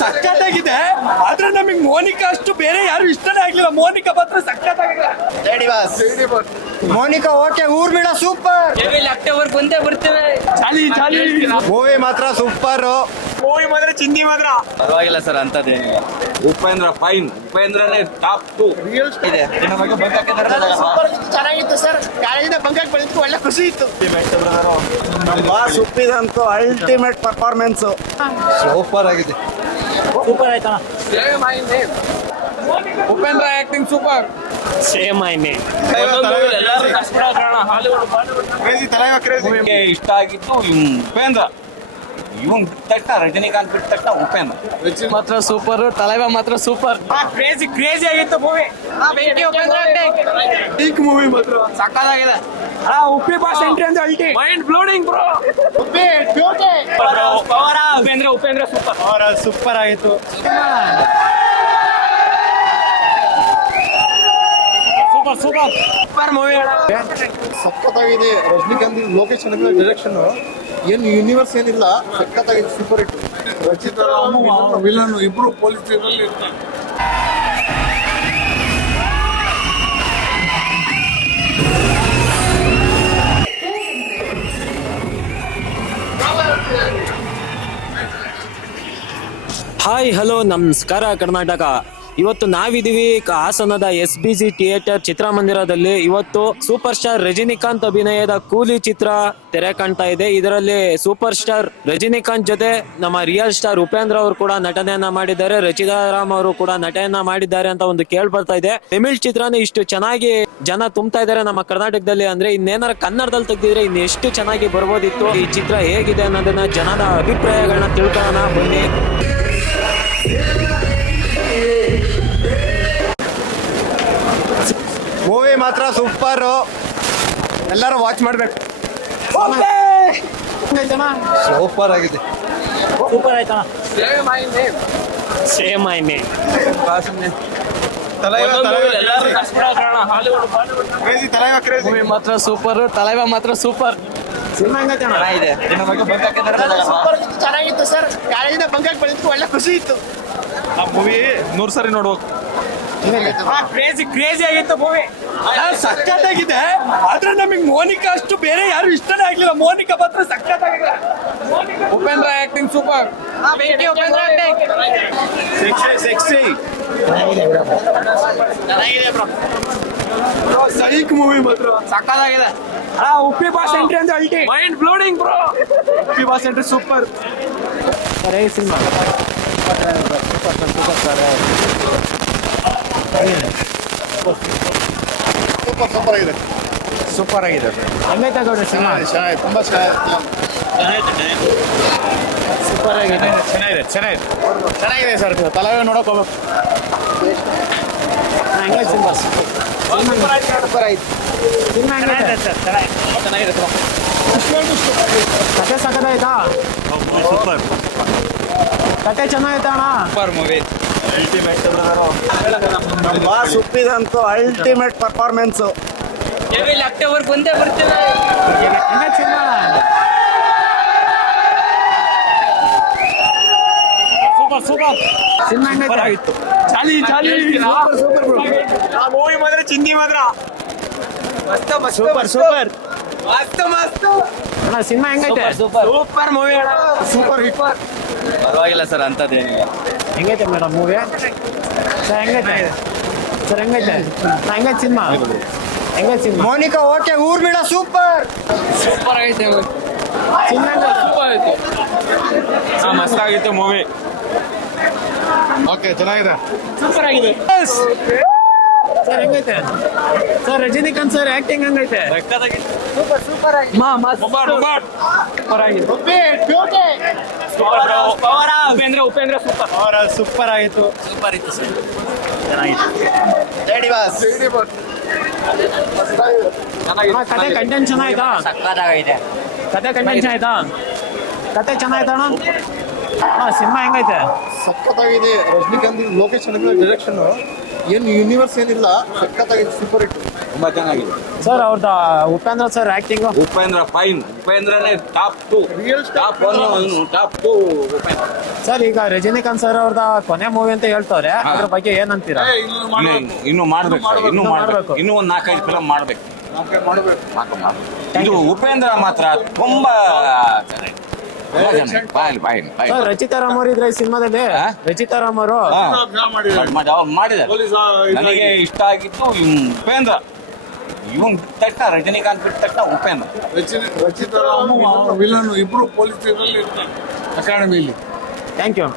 ಸಖತ್ತಾಗಿದೆ. ಆದ್ರೆ ನಮಗೆ ಮೋನಿಕಾ ಅಷ್ಟು ಬೇರೆ ಯಾರು ಇಷ್ಟನೇ ಆಗ್ಲಿಲ್ಲ. ಮೋನಿಕಾ ಮಾತ್ರ ಸಖತ್ತಾಗಿದೆ. Monika okay, Urmila super. October ಬಂದೇ ಬರ್ತೇವೆ. ಮೂವಿ ಮಾತ್ರ ಸೂಪರ್. ಮೂವಿ ಮಾತ್ರ ಚಿಂದಿ ಮಾತ್ರ ಪರವಾಗಿಲ್ಲ ಸರ್, ಅಂತದೇ. ಉಪೇಂದ್ರ ಫೈನ್. ಉಪೇಂದ್ರನೇ ಟಾಪ್ 2 ಇದೆ. ಚೆನ್ನಾಗಿತ್ತು ಸರ್. ಕಾಲೇಜಿಂದ ಬಂಕಾಕ್ ಬಂದಿತ್ತು, ಒಳ್ಳೆ ಖುಷಿ ಇತ್ತು. ಬಾಸ್ ಉಪ್ಪಿದಂತೂ ಅಲ್ಟಿಮೇಟ್ ಪರ್ಫಾರ್ಮೆನ್ಸ್. ಸೂಪರ್ ಆಗಿದೆ. ಸೂಪರ್ ಆಯ್ತಾ? Upendra acting super. ಸೇಮ್ ಆಯ್ನೆ. ಇಷ್ಟ ಆಗಿತ್ತು ಉಪೇಂದ್ರ. ಇವನ್ ಬಿಟ್ಟ ತಕ್ಷಣ ರಜನಿಕಾಂತ್ ಬಿಟ್ಟ ತಕ್ಷಣ ಉಪೇಂದ್ರ ಮಾತ್ರ ಸೂಪರ್. ತಲೈವ ಮಾತ್ರ ಸೂಪರ್. ಕ್ರೇಜಿ ಆಗಿತ್ತು ಮೂವಿ. ಪೀಕ್ ಮೂವಿ ಮಾತ್ರ ಸಕ್ಕತ್ತಾಗಿದೆ. ಉಪ್ಪಿ ಬಾಸ್ ಎಂಟ್ರಿ ಅಂತ ulti mind blowing bro. Upendra super. Super ಆಗಿತ್ತು. Super movie. ಸಖತ್ತಾಗಿದೆ. ರಜನಿಕಾಂತ್ ಲೋಕೇಶ್ ಡೈರೆಕ್ಷನ್ ಏನು ಯೂನಿವರ್ಸ್ ಏನಿಲ್ಲ, ಸಖತ್ತಾಗಿದೆ. Super hit. Rachita Ramu villain ಇಬ್ರು ಪೊಲೀಸ್ ಇರ್ತಾರೆ. ಹಾಯ್ ಹಲೋ ನಮಸ್ಕಾರ ಕರ್ನಾಟಕ. ಇವತ್ತು ನಾವಿದೀವಿ ಹಾಸನದ SBC ಥಿಯೇಟರ್ ಚಿತ್ರಮಂದಿರದಲ್ಲಿ. ಇವತ್ತು ಸೂಪರ್ ಸ್ಟಾರ್ ರಜನಿಕಾಂತ್ ಅಭಿನಯದ ಕೂಲಿ ಚಿತ್ರ ತೆರೆ ಕಾಣ್ತಾ ಇದೆ. ಇದರಲ್ಲಿ ಸೂಪರ್ ಸ್ಟಾರ್ ರಜನಿಕಾಂತ್ ಜೊತೆ ನಮ್ಮ ರಿಯಲ್ ಸ್ಟಾರ್ ಉಪೇಂದ್ರ ಅವರು ಕೂಡ ನಟನೆಯನ್ನ ಮಾಡಿದ್ದಾರೆ. ರಚಿತಾ ರಾಮ್ ಅವರು ಕೂಡ ನಟನೆಯನ್ನ ಮಾಡಿದ್ದಾರೆ ಅಂತ ಒಂದು ಕೇಳಿ ಬರ್ತಾ ಇದೆ. ತಮಿಳ್ ಚಿತ್ರನ ಇಷ್ಟು ಚೆನ್ನಾಗಿ ಜನ ತುಂಬ್ತಾ ಇದ್ದಾರೆ ನಮ್ಮ ಕರ್ನಾಟಕದಲ್ಲಿ ಅಂದ್ರೆ ಇನ್ನೇನಾರ ಕನ್ನಡದಲ್ಲಿ ತೆಗ್ದಿದ್ರೆ ಇನ್ನು ಎಷ್ಟು ಚೆನ್ನಾಗಿ ಬರ್ಬೋದಿತ್ತು. ಈ ಚಿತ್ರ ಹೇಗಿದೆ ಅನ್ನೋದನ್ನ ಜನದ ಅಭಿಪ್ರಾಯಗಳನ್ನ ತಿಳ್ಕೊಳ್ಳೋಣ ಬನ್ನಿ. ಮೂವಿ ಮಾತ್ರ ಸೂಪರ್. ಎಲ್ಲರೂ ವಾಚ್ ಮಾಡ್ಬೇಕು. ಸೂಪರ್ ಆಗಿದೆ. ಸೂಪರ್ ಆಯ್ತಾ? ಸೇಮ್ ಆಯ್ನೆ. ಮೂವಿ ಮಾತ್ರ ಸೂಪರ್. ತಲೈವ ಮಾತ್ರ ಸೂಪರ್. ಚೆನ್ನಾಗಿದೆ. ಚೆನ್ನಾಗಿತ್ತು ಸರ್. ಕಾಲೇಜಿಂದ ಬಂಕಾಕ್ ಬಂದಿತ್ತು, ಒಳ್ಳೆ ಖುಷಿ ಇತ್ತು. ಆ ಮೂವಿ 100 ಸರಿ ನೋಡ್ಬೇಕು. ಕ್ರೇಜಿ ಆಗಿತ್ತು ಮೂವಿ. ಸಖತ್ತಾಗಿದೆ. ಆದ್ರೆ ನಮಗೆ ಮೋನಿಕಾ ಅಷ್ಟು ಬೇರೆ ಯಾರು ಇಷ್ಟನೇ ಆಗ್ಲಿಲ್ಲ. ಮೋನಿಕಾ ಮಾತ್ರ ಸಖತ್ತಾಗಿದೆ. Upendra acting super. Sexy psych movie ಮಾತ್ರ ಸಖತ್ತಾಗಿದೆ. ಉಪ್ಪಿ ಬಾಸ್ ಎಂಟ್ರಿ ಅಂತ ulti mind blowing bro. Uppi boss entry super. Cinema super ಆಗಿದೆ. ಸೂಪರ್ ಆಗಿದೆ. ಹೆಂಗೈತೆ ಗೌಡ ಸಿನಿಮಾ? ಚೆನ್ನಾಗಿದೆ, ತುಂಬಾ ಚೆನ್ನಾಗಿದೆ. ಸೂಪರ್ ಆಗಿದೆ. ಚೆನ್ನಾಗಿದೆ ಸರ್. ತಲವೇ ನೋಡಕ್ ಹೋಗ್ಬೇಕು. ಹೆಂಗೈತೆ ಸಿನಿಮಾ? ಸೂಪರ್ ಆಯ್ತು. ಸಿನಿಮಾ ಹೆಂಗೈತೆ? ಚೆನ್ನಾಗಿದೆ. ಕತೆ ಸಖತ್ತಾಯ್ತಾ? ಸೂಪರ್ ಕತೆ ಚೆನ್ನಾಗೈತಾ ಅಣ್ಣ? Super movie. ಬಾಸ್ ಉಪ್ಪಿದಂತೂ ಅಲ್ಟಿಮೇಟ್ ಪರ್ಫಾರ್ಮೆನ್ಸ್. ಅಕ್ಟೋಬರ್ ಬಂದೇ ಬರ್ತೇವೆ. ಹೆಂಗೈತೆ ಸಿನಿಮಾ? ಸೂಪರ್ ಸಿನಿಮಾ ಹೆಂಗೈತೆ? ಆಗಿತ್ತು. ಆ ಮೂವಿ ಮಾತ್ರ ಚಿಂದಿ ಮಾತ್ರ ಸೂಪರ್. ಮಸ್ತ್. ಅಣ್ಣ ಸಿನಿಮಾ ಹೆಂಗೈತೆ? Super movie. Super hit. ಪರವಾಗಿಲ್ಲ ಸರ್, ಅಂತದೇ. ಹೆಂಗೈತೆ ಮೇಡಮ್ ಮೂವಿ? ಸರ್ ಹೆಂಗೈತೆ? ಹೆಂಗೈತೆ ಸಿನಿಮಾ? ಹೆಂಗೈತೆ cinema? Monica okay, Urmila super. Super ಆಗೈತೆ ಸಿನಿಮಾ. ಸೂಪರ್ ಆಯ್ತು. ಮಸ್ತ್ ಆಗಿತ್ತು ಮೂವಿ. ಓಕೆ, ಚೆನ್ನಾಗಿದೆ. ಸೂಪರ್ ಆಗಿದೆ ಸರ್. ಹೆಂಗೈತೆ ಸರ್? ರಜನಿಕಾಂತ್ ಸರ್ ಆಕ್ಟಿಂಗ್ ಹೆಂಗೈತೆ? ಸೂಪರ್ ಆಗಿದೆ. ಉಪೇಂದ್ರ ಸೂಪರ್ ಆಗಿತ್ತು. ಸೂಪರ್ ಇತ್ತು ಸರ್. ಕತೆ ಕಂಟೆಂಟ್ ಚೆನ್ನಾಯ್ತಾ? ಸಕ್ಕತ್ತಾಗಿದೆ. ಕತೆ ಕಂಟೆಂಟ್ ಚೆನ್ನಾಯ್ತಾ? ಕತೆ ಚೆನ್ನಾಯ್ತಾ ಅಣ್ಣ? ಸಿನಿಮಾ ಹೆಂಗೈತೆ? ಸಖತ್ತಾಗಿದೆ. ರಜನಿಕಾಂತ್ ಲೋಕೇಶ್ ಡೈರೆಕ್ಷನ್ ಏನು ಯೂನಿವರ್ಸ್ ಏನಿಲ್ಲ, ಸಖತ್ತಾಗಿದೆ. Super hit. ತುಂಬಾ ಚೆನ್ನಾಗಿದೆ. ಸರ್ ಅವ್ರದ್ದು Upendra sir acting Upendra fine. ಉಪೇಂದ್ರನೇ top 2, top 1, top 2 Upendra. Sir ಈಗ ರಜನಿಕಾಂತ್ ಸರ್ ಅವ್ರದ ಕೊನೆ ಮೂವಿ ಅಂತ ಹೇಳ್ತವ್ರೆ, ಅದ್ರ ಬಗ್ಗೆ ಏನಂತೀರಾ? ಇನ್ನು ಮಾಡ್ಬೇಕು, ಇನ್ನು ಮಾಡ್ಬೇಕು, ಇನ್ನೂ ಒಂದು 4-5 ಫಿಲಮ್ ಮಾಡ್ಬೇಕು. ಇದು ಉಪೇಂದ್ರ ಮಾತ್ರ ತುಂಬಾ ಚೆನ್ನಾಗಿದೆ. ಸರ್ ರಚಿತಾ ರಾಮ್ ಅವರು ಇದ್ರೆ ಈ ಸಿನಿಮಾದಲ್ಲಿ, ರಚಿತಾ ರಾಮ್ ಅವರು ಮಾಡಿದ್ದಾರೆ. ನನಗೆ ಇಷ್ಟ ಆಗಿದ್ದು ಉಪೇಂದ್ರ. ಇವನ್ ತಟ್ಟ ರಜನಿಕಾಂತ್ ಬಿಟ್ಟ ತಟ್ಟ ಉಪೇಂದ್ರ. ರಚಿತಾರಾಮು ವಿಲನ್ ಇಬ್ರು ಪೊಲೀಸ್ ಇರ್ತಾರೆ ಅಕಾಡೆಮಿಲಿ. Thank you.